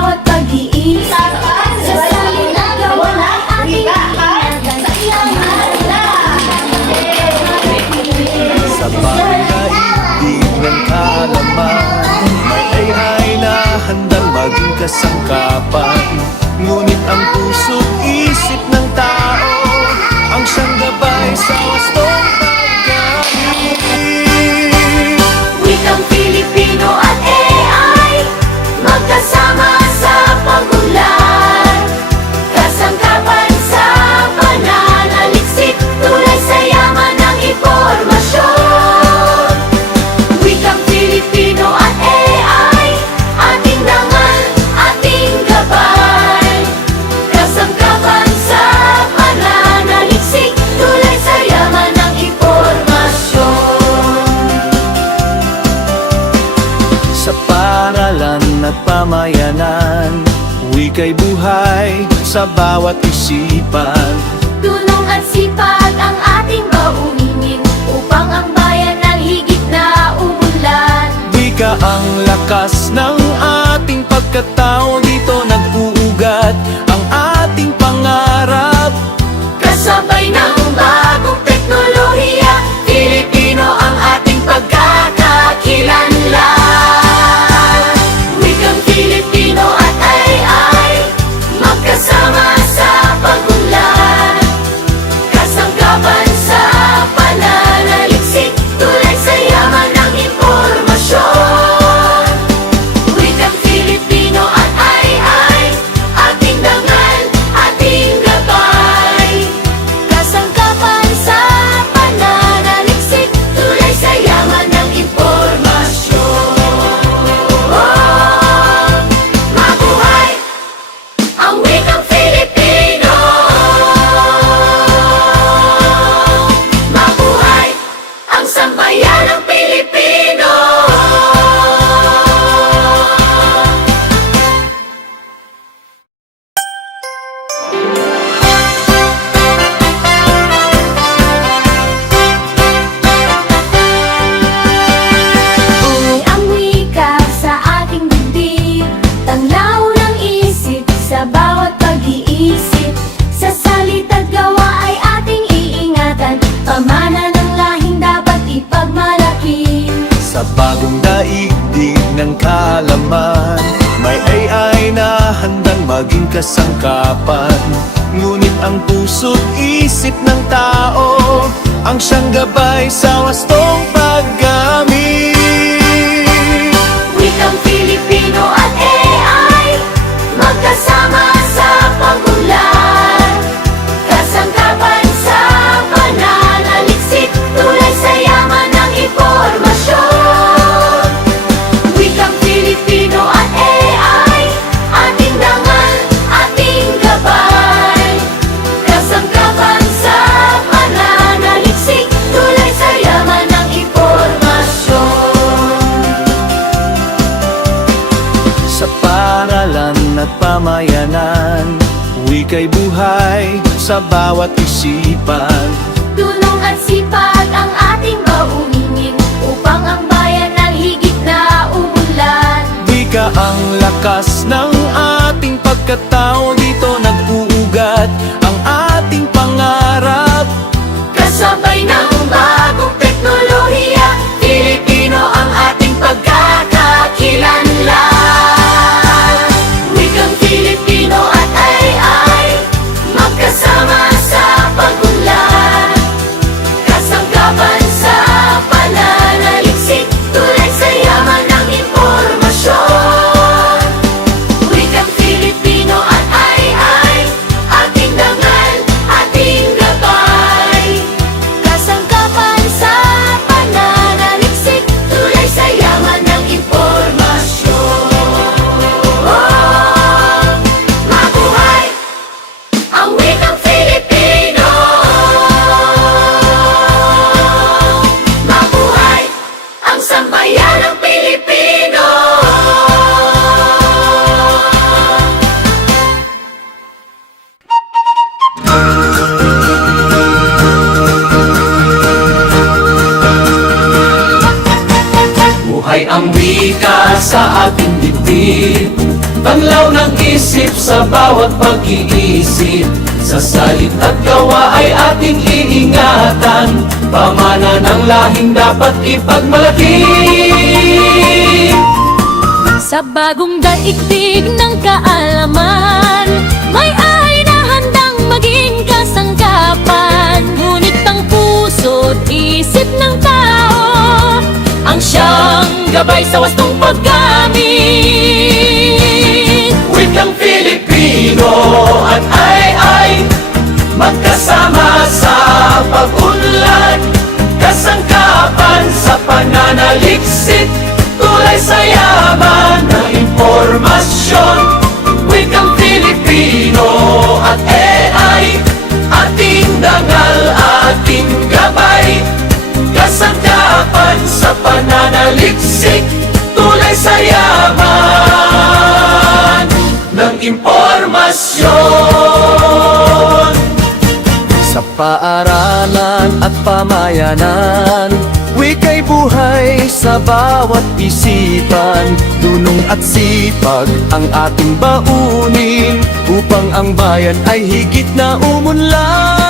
bawat pag-iisip, sa salitang gawa ay ating iingatan. Sa pagkaibig ng kalaman, may ay na handang maging kasangkapan. Ngunit ang puso't isip ng tao ang siyang gabay sa wastong paggamit. Wikang Filipino at AI, magkasama sa pag-unlad. Kasangkapan sa pananaliksik, tulay sa yaman ng impormasyon. Wikang Filipino at AI, ating dangal, ating gabay. Kasangkapan sa pananaliksik, tulay sa yaman ng impormasyon. Sa paralan at pamayanan, wika'y buhay sa bawat isipan. Tulong at sipag ang ating baunin upang ang bayan ng higit na umunlad. Wika ang lakas ng ating pagkatao, dito nag-uugat ang ating pangarap. Kasabay ng bagong teknolohiya, Filipino ang ating pagkakakilanlan. Wikang Filipino at AI, magkasama sa pag-unlad. Kasangkapan sa pananaliksik, tulay sa yaman ng impormasyon. Wikang Filipino at AI, ating dangal, ating gabay. Kasangkapan sa pananaliksik, tulay sa yaman ng impormasyon. Mabuhay ang wikang Filipino! Mabuhay ang sambayanang Pilipino! Uri ang wika sa ating dibdib, tanglaw ng isip sa bawat pag-iisip. Sa salita't gawa ay ating iingatan, pamana ng lahing dapat ipagmalaki. Sa bagong daigdig ng kaalaman, may AI na handang maging kasangkapan. Ngunit ang puso't isip ng tao ang siyang gabay sa wastong paggamit. Wikang Filipino at AI, magkasama sa pag-unlad. Kasangkapan sa pananaliksik, tulay sa yaman ng impormasyon. Wikang Filipino at AI, ating dangal, ating gabay. Kasangkapan sa pananaliksik, tulay sa yaman ng impormasyon. Sa paralan at pamayanan, wika'y buhay sa bawat isipan. Tulong at sipag ang ating baunin upang ang bayan ng higit na umunlad. Wika ang lakas ng ating pagkatao, dito nag-uugat ang ating pangarap. Kasabay ng bagong teknolohiya, Filipino ang ating pagkakakilanlan. Wikang Filipino at AI, magkasama sa pag-unlad. Kasangkapan sa pananaliksik, tulay sa yaman ng impormasyon. Wikang Filipino at AI, ating dangal, ating gabay. Kasangkapan sa pananaliksik, tulay sa yaman ng impormasyon. Mabuhay ang wikang Filipino! Mabuhay ang sambayanang Pilipino! Buhay ang wika sa ating dibdib, Banlaw ng isip sa bawat pag-iisip, sa salit at gawa ay ating iingatan. Pamana ng lahing dapat ipagmalaki. Sa bagong daigdig ng kaalaman, may ay na handang maging kasangkapan. Ngunit ang puso't isip ng tao ang siyang gabay sa wastong paggamit. Wikang Filipino at ay magkasama sa pag-unlad, kasangkapan sa pananaliksik, tulay sa yaman ng impormasyon. Wikang Filipino at AI, ating dangal, ating gabay, kasangkapan sa pananaliksik, tulay sa yaman ng impormasyon. Sa paaralan at pamayanan, wika'y buhay sa bawat isipan. Dunong at sipag ang ating baunin, upang ang bayan ay higit na umunlad.